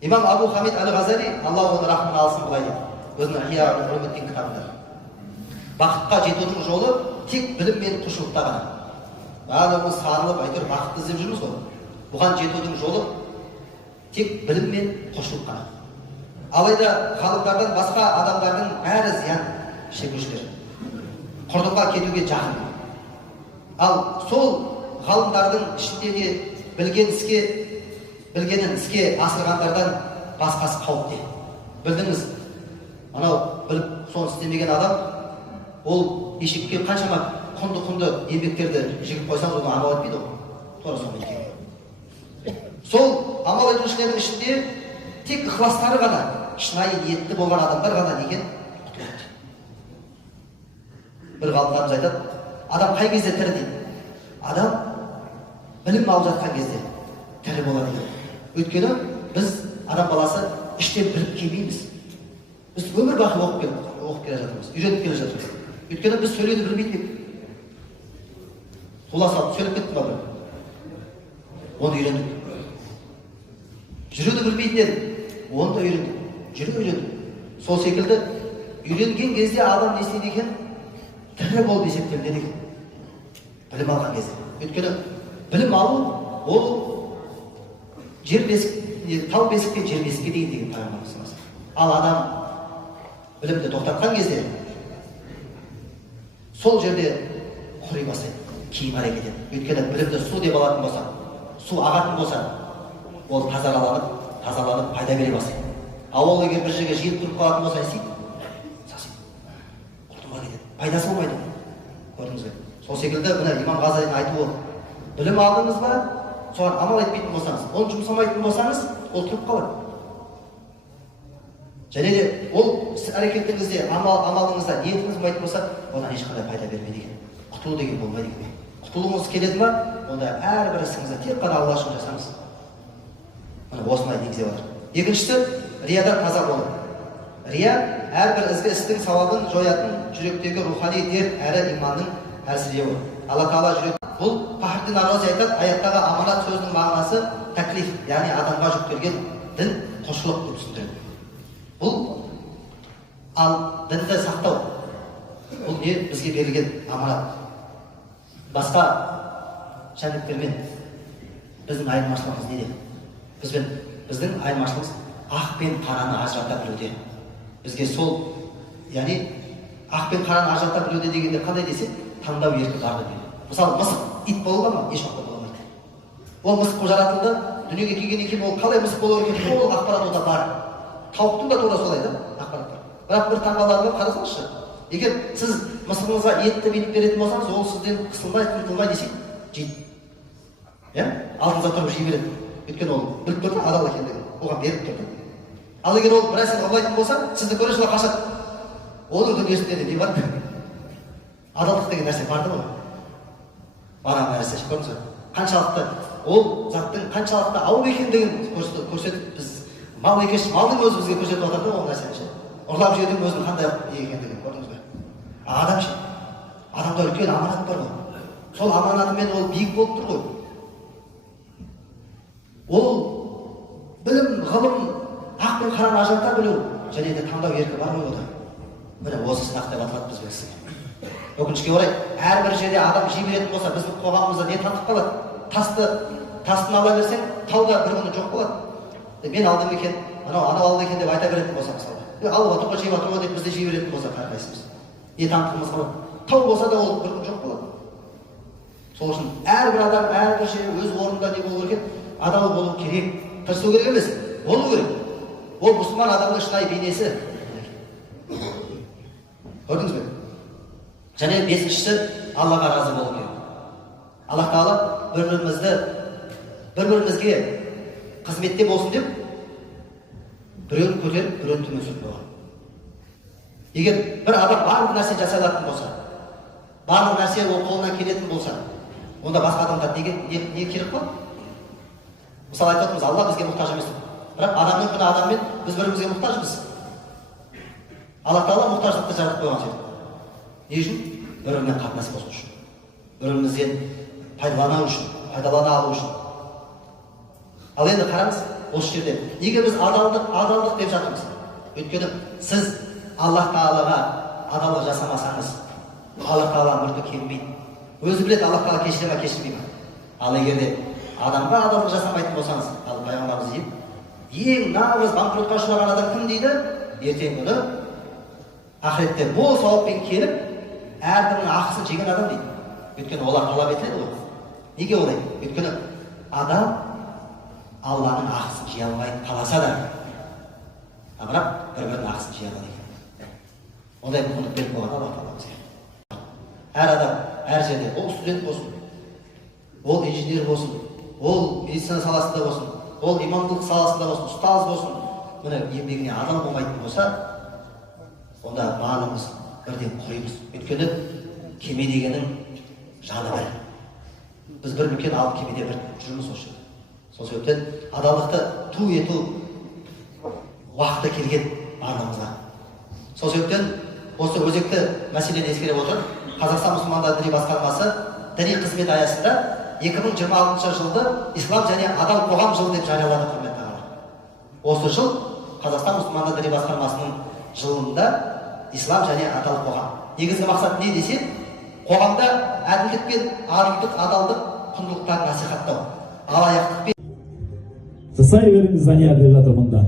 Имам Абу Хамид Әл-Ғазали, Алла оны рахмына алсын, былай дейді өзінің Ихия Улумуддин кітабында. Бақытқа жетудің жолы тек білім мен құлшылықта ғана. Барлығымыз сарылып, әйтеуір бақытты іздеп жүрміз ғой. Бұған жетудің жолы тек білім мен құлшылық қана. Алайда ғалымдардан басқа адамдардың бәрі зиян шегушілер, құрдымға кетуге жақын. Ал сол ғалымдардың ішінде де білгенін іске асырғандардан басқасы қауіпті. Білдіңіз, анау біліп соны істемеген адам, ол ешекке қаншама құнды еңбектерді жігіп қойсаңыз, оны амал етпейді ғой. Тура соны екен. Сол амал етушілердің ішінде тек ықыластары ғана, шынайы ниетті болған адамдар ғана деген құтылады. Бір ғалымдарымыз айтады, адам қай кезде тірі дейді? Адам білім алып жатқан кезде тірі болады дейді. Өйткені біз адам баласы іштен біліп келмейміз. Біз өмір бақи оқып келе жатырмыз, үйреніп келе жатырмыз. Өйткені біз сөйлеуді білмейтін. Құла салып сөйлеп кеттім ба бір? Оны үйрендік. Жүруді білмейтін едім, оны да үйрендік. Жүріп. Сол секілді үйренген кезде адам не істейді екен? Тірі болып есептелінеді екен. Білім алған кезде. Өйткені білім алу ол тау бесіктен жер бесікке дейін деген пайғамбарымыз. Ал адам білімді тоқтатқан кезде сол жерде құри бастайды, кейін қарай кетеді. Өйткені білімді су деп алатын болса, су ағатын болса, ол тазаланып пайда бере бастайды. Ал ол егер бір жерге жиылып тұрып қалатын болса, не істейді? Сасиды. Құртуға кетеді. Пайдасы болмайды. Көрдіңіз бе? Сол секілді мына имам Ғазалидің айтуы, білім алдыңыз ба, соған амал етпейтін болсаңыз, оны жұмсамайтын болсаңыз, ол тұрып қалады. Және де ол әрекетіңізде, амалыңызда ниетіңіз болмайтын болса, одан ешқандай пайда бермейді екен. Құтылу деген болмайды екен. Құтылуыңыз келеді ма, онда әрбір ісіңізді тек қана Алла үшін жасаңыз. Міне осылай негіздеп отыр. Екіншісі, риядан таза болу. Рия әрбір ізгі істің сауабын жоятын жүректегі рухани дерт әрі иманның әлсіреуі. Алла Тағала жүрек. Бұл Фахриддин Ар-Рази айтады, аяттағы аманат сөзінің мағынасы тәклиф, яғни адамға жүктелген дін, құлшылық деп түсіндіреді. Бұл ал дінді сақтау. Бұл не? Бізге берілген аманат. Басқа жәндіктермен біздің айырмашылығымыз неде? Біздің айырмашылығымыз ақ пен қараны ажырата білуде. Бізге сол, яғни ақ пен қараны ажырата білуде дегенде қандай десек, таңдау еркі барды дейді. Мысалы, мысық ит болуға ма? Еш уақытта бола алмайды. Ол мысық жаратылды, дүниеге келгеннен кейін ол қалай мысық болу керек? Ол ақпарат ода бар. Тауықтың да тура солай да, ақпарат бар. Бірақ бір таңғаларлығы қарасаңызшы. Егер сіз мысығыңызға етті бүйтіп беретін болсаңыз, ол сізден қысылмай, тыңтылмай десек, жейді. Алдыңызға тұрып жей береді. Өйткені ол біліп тұрды, адал екендігін, оған беріп тұрды. Ал егер ол бір нәрсені ұрлайтын болса, сізді көре сала қашады. Оның дүниесінде де не бар? Адалдық деген нәрсе барды ғой. Барған нәрсе, көрдіңіз бе? Қаншалықты ол заттың қаншалықты ауыр екендігін көрсетіп, біз мал екеш, малдың өзі бізге көрсетіп отырды ол нәрсені. Ұрлап жеудің өзінің қандай екендігін көрдіңіз бе? Адам ше? Адамда үлкен аманат бар ғой. Сол аманатымен ол биік болып тұр ғой. Ол білім, ғылым, ақ пен қараны ажырата білу, және де таңдау еркі бар ғой ода. Міне осы сынақ деп аталады бізге кісіге. Өкінішке орай, әрбір жерде адам жей беретін болса, біздің қоғамымызда не тартып қалады? Тастын ала берсең, тауда бір күні жоқ болады. Мен алдым екен, анау алды екен деп айта беретін болса, мысалы. Алып отырға, жеп отырға деп бізде жей беретін болса, әрқайсымыз. Не танытқымыз қалады? Тау болса да ол бір күн жоқ болады. Сол үшін әрбір адам, әрбір жер өз орнында не болу керек? Адал болу керек. Тырысу керек емес, болу керек. Ол мұсылман адамның шынайы бейнесі. Көрдіңіз бе? Және бесіншісі, Аллаға разы болу керек. Аллах Тағала бір-бірімізге қызметте болсын деп, біреуін көтеріп, біреуін төмен түсіріп қойған. Егер бір адам барлық нәрсе жасай алатын болса, барлық нәрсе ол қолынан келетін болса, онда басқа адамдар не керек қой? Мысалы айтып отырмыз, Алла бізге мұқтаж емес. Бірақ адамның күні адаммен біз бірімізге мұқтажбыз. Аллах Тағала мұқтаждықты жаратып қойған жер. Не үшін? Бір-бірімен қатынас болу үшін. Бір-бірімізден пайдалана алу үшін. Ал енді қараңыз, осы жерде. Неге біз адалдық деп жатырмыз? Өйткені сіз Аллах Тағалаға адалдық жасамасаңыз, Аллах Тағала мүлкі келмейді. Өзі біледі Аллах Тағала кешіре ме, кешірмей ме. Ал егер де адамға адалдық жасамайтын болсаңыз, ал пайғамбарымыз дейді, ең нағыз банкротқа ұшыраған адам кім дейді? Ертең күні ақыретте мол сауаппен келіп, әркімнің ақысын жеген адам дейді. Өйткені олар талап етіледі ғой. Неге олай? Өйткені адам Алланың ақысын жия алмай қаласа да, бірақ бір-бірінің ақысын жия алады екен. Ондай мүмкіндік беріп қойған Алла Тағала бізге. Әр адам, әр жерде, ол студент болсын, ол инженер болсын, ол медицина саласында болсын, ол имамдылық саласында болсын, ұстаз болсын, міне еңбегіне адал болмайтын болса, онда барлығымыз бірден құримыз. Өйткені кеме дегеннің жаны бір. Біз бір үлкен алып кемеде бір жүрміз осы. Сол себептен адалдықты ту ету уақыты келген барлығымызға. Сол себептен осы өзекті мәселені ескере отырып, Қазақстан мұсылмандар діни басқармасы діни қызмет аясында 2026 жылды ислам және адал қоғам жылы деп жариялады, құрметті ағалар. Осы жыл Қазақстан мұсылмандар діни басқармасының жылында ислам және адал қоғам. Негізгі мақсат не десе, қоғамда әділдік пен арыздық, адалдық құндылықтарын насихаттау. Алаяқтық пен Жасай беріңіз, Зания деп жатыр мұнда.